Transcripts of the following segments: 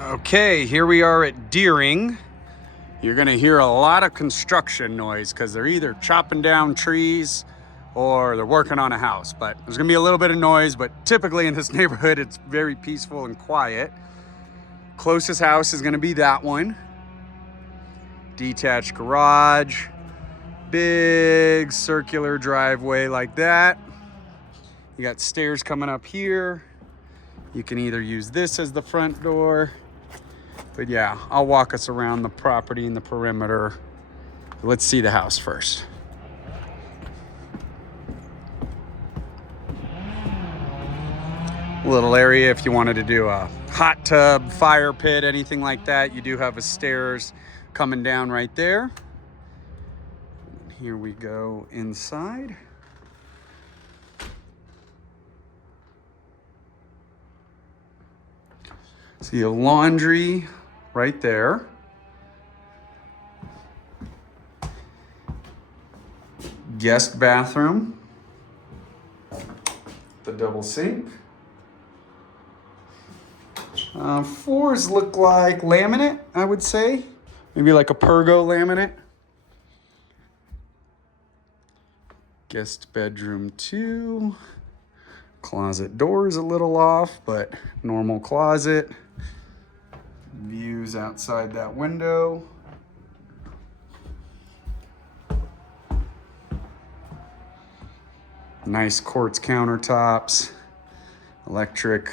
Okay, here we are at Deering. You're gonna hear a lot of construction noise because they're either chopping down trees or they're working on a house. But there's gonna be a little bit of noise, but typically in this neighborhood, it's very peaceful and quiet. Closest house is gonna be that one. Detached garage, big circular driveway like that. You got stairs coming up here. You can either use this as the front door. But yeah, I'll walk us around the property and the perimeter. Let's see the house first. Little area if you wanted to do a hot tub, fire pit, anything like that. You do have a stairs coming down right there. Here we go inside. See a laundry right there. Guest bathroom. The double sink. Floors look like laminate, I would say. Maybe like a Pergo laminate. Guest bedroom 2. Closet door is a little off, but normal closet. Views outside that window. Nice quartz countertops. Electric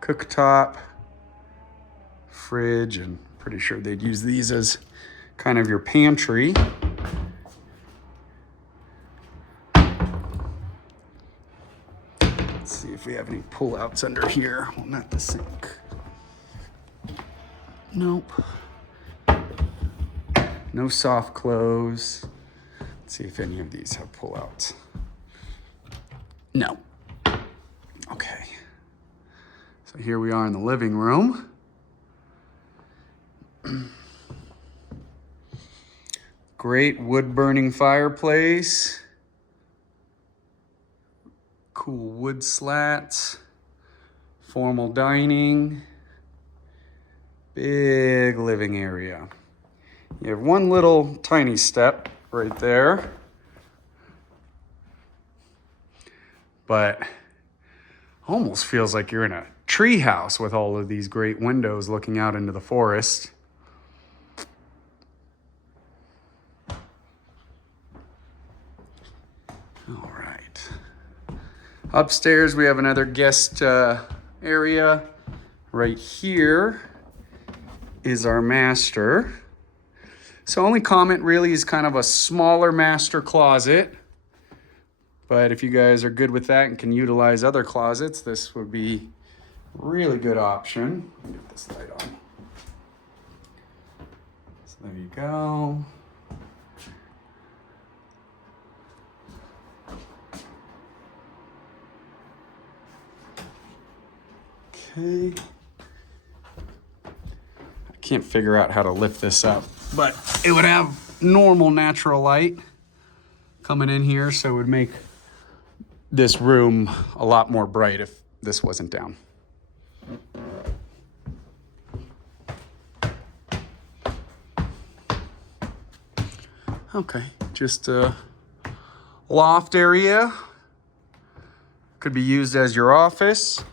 cooktop. Fridge, and pretty sure they'd use these as kind of your pantry. Let's see if we have any pull-outs under here. Well, not the sink. Nope. No soft close. Let's see if any of these have pull-outs. No. Okay. So here we are in the living room. Great wood-burning fireplace. Cool wood slats. Formal dining. Big living area. You have one little tiny step right there. But almost feels like you're in a tree house with all of these great windows looking out into the forest. All right. Upstairs we have another guest area. Right here is our master. So only comment really is kind of a smaller master closet. But if you guys are good with that and can utilize other closets, this would be a really good option. Let me get this light on. So there you go. Okay. I can't figure out how to lift this up, but it would have normal natural light coming in here, so it would make this room a lot more bright if this wasn't down. Okay, just a loft area. Could be used as your office.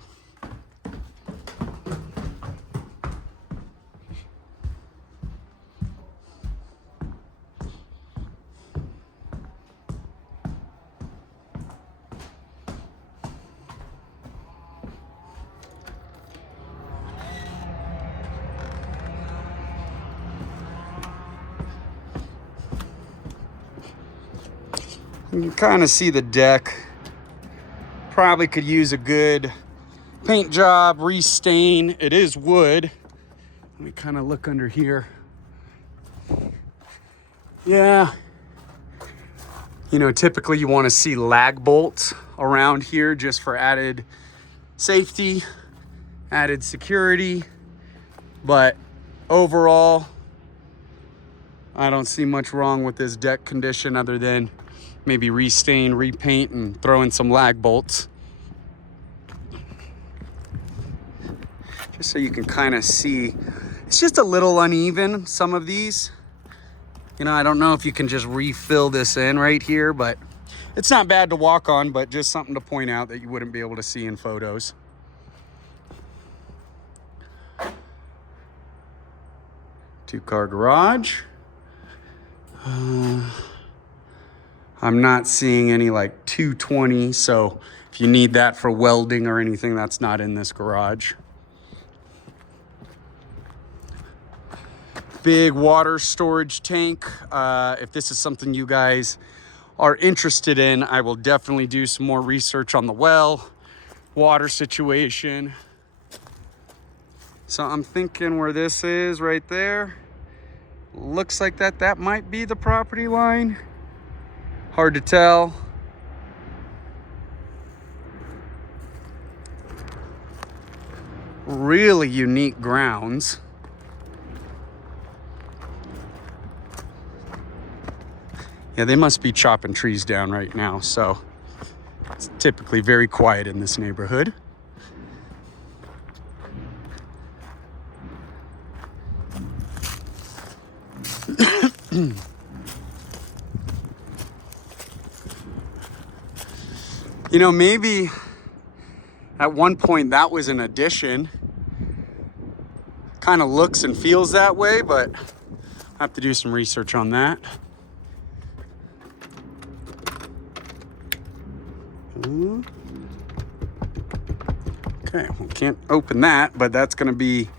You can kind of see the deck. Probably could use a good paint job, restain. It is wood. Let me kind of look under here. Yeah. You know, typically you want to see lag bolts around here just for added safety, added security. But overall, I don't see much wrong with this deck condition other than maybe restain, repaint, and throw in some lag bolts. just so you can kind of see. It's just a little uneven, some of these. You know, I don't know if you can just refill this in right here, but it's not bad to walk on, but just something to point out that you wouldn't be able to see in photos. Two-car garage. I'm not seeing any like 220, so if you need that for welding or anything, that's not in this garage. Big water storage tank. If this is something you guys are interested in, I will definitely do some more research on the well, water situation. So I'm thinking where this is right there. Looks like that might be the property line. Hard to tell. Really unique grounds. Yeah, they must be chopping trees down right now, so it's typically very quiet in this neighborhood. You know, maybe at one point that was an addition. Kind of looks and feels that way, but I have to do some research on that. Okay, we can't open that, but that's going to be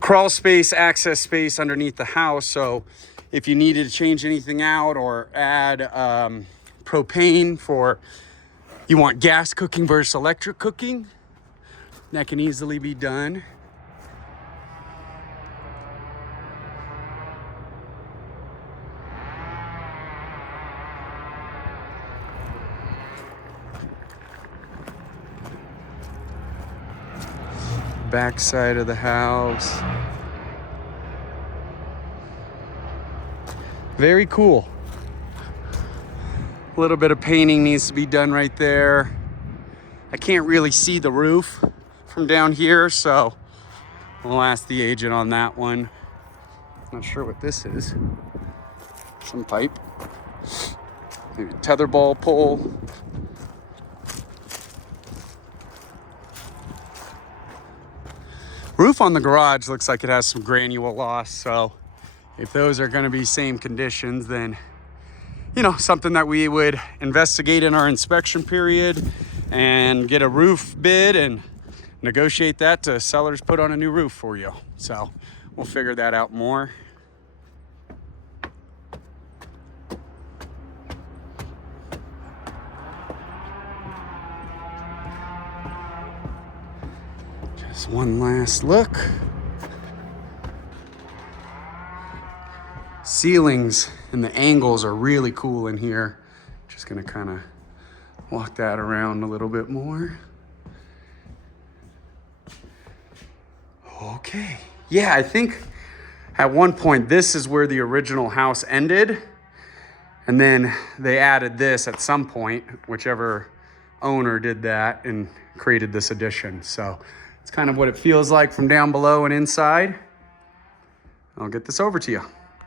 crawl space, access space underneath the house. So if you needed to change anything out or add propane for, you want gas cooking versus electric cooking, that can easily be done. Back side of the house. Very cool. A little bit of painting needs to be done right there. I can't really see the roof from down here, so we'll ask the agent on that one. Not sure what this is. Some pipe. Maybe a tetherball pole. Roof on the garage looks like it has some granule loss, so if those are going to be same conditions, then, you know, something that we would investigate in our inspection period and get a roof bid and negotiate that to sellers put on a new roof for you. So we'll figure that out more. Just one last look. Ceilings and the angles are really cool in here. Just gonna kind of walk that around a little bit more. Okay, yeah, I think at one point this is where the original house ended, and then they added this at some point, whichever owner did that and created this addition. So it's kind of what it feels like from down below and inside. I'll get this over to you.